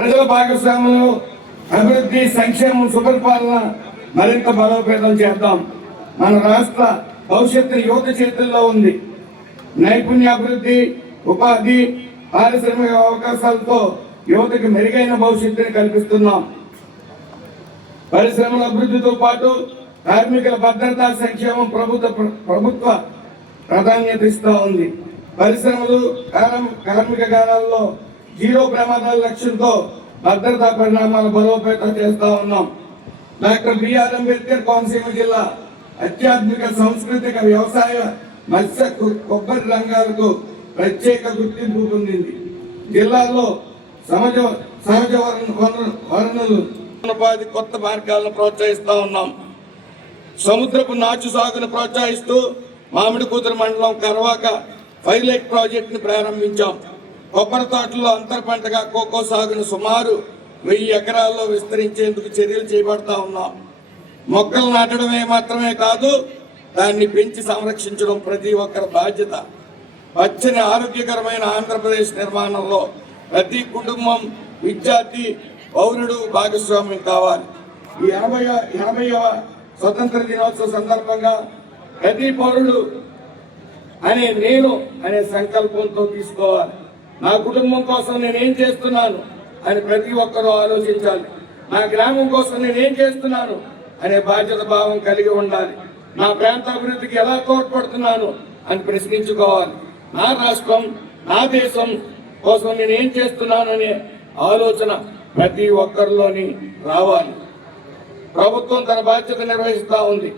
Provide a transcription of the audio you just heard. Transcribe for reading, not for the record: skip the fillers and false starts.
ప్రజల భాగస్వామ్యం, అభివృద్ధి, సంక్షేమం, సుపరిపాలన మరింత బలోపేతం చేద్దాం. మన రాష్ట్ర భవిష్యత్తు యువత చేతుల్లో ఉంది. నైపుణ్యాభివృద్ధి, ఉపాధి, పారిశ్రామిక అవకాశాలతో యువతకు మెరుగైన భవిష్యత్తుని కల్పిస్తున్నాం. పరిశ్రమల అభివృద్ధితో పాటు కార్మికుల భద్రత, సంక్షేమం ప్రభుత్వ ప్రాధాన్యత ఇస్తూ ఉంది. పరిశ్రమలు, కార్మిక గారాల్లో జీరో ప్రమాదాల లక్ష్యంతో భద్రతా పరిణామాలు బలోపేతం చేస్తా ఉన్నాం. డాక్టర్ బిఆర్ అంబేద్కర్ కోనసీమ జిల్లా ఆధ్యాత్మిక, సాంస్కృతిక, వ్యవసాయ, మత్స్య, కొబ్బరి రంగాలకు ప్రత్యేక గుర్తింపు పొందింది. జిల్లాలో సహజ వనరులు ఉపాధి కొత్త మార్గాలను ప్రోత్సహిస్తా ఉన్నాం. సముద్రపు నాచు సాగును ప్రోత్సహిస్తూ మామిడి కుదురు మండలం కర్వాక పైలట్ ప్రాజెక్టును ప్రారంభించాం. కొబ్బరి తోటల్లో అంతర పంటగా కోకో సాగును సుమారు 1000 ఎకరాల్లో విస్తరించేందుకు చర్యలు చేపడతా ఉన్నాం. మొక్కలు నాటడమే మాత్రమే కాదు, దాన్ని పెంచి సంరక్షించడం ప్రతి ఒక్కరి బాధ్యత. పచ్చని ఆరోగ్యకరమైన ఆంధ్రప్రదేశ్ నిర్మాణంలో ప్రతి కుటుంబం, విద్యార్థి, పౌరుడు భాగస్వామ్యం కావాలి. ఈ 80వ స్వతంత్ర దినోత్సవ సందర్భంగా ప్రతి పౌరుడు అనే సంకల్పంతో తీసుకోవాలి. నా కుటుంబం కోసం నేనేం చేస్తున్నాను అని ప్రతి ఒక్కరూ ఆలోచించాలి. నా గ్రామం కోసం నేనేం చేస్తున్నాను అనే బాధ్యత భావం కలిగి ఉండాలి. నా ప్రాంత అభివృద్ధికి ఎలా తోడ్పడుతున్నాను అని ప్రశ్నించుకోవాలి. నా రాష్ట్రం, నా దేశం కోసం నేనేం చేస్తున్నాను అనే ఆలోచన ప్రతి ఒక్కరిలోని రావాలి. ప్రభుత్వం తన బాధ్యత నిర్వహిస్తూ ఉంది.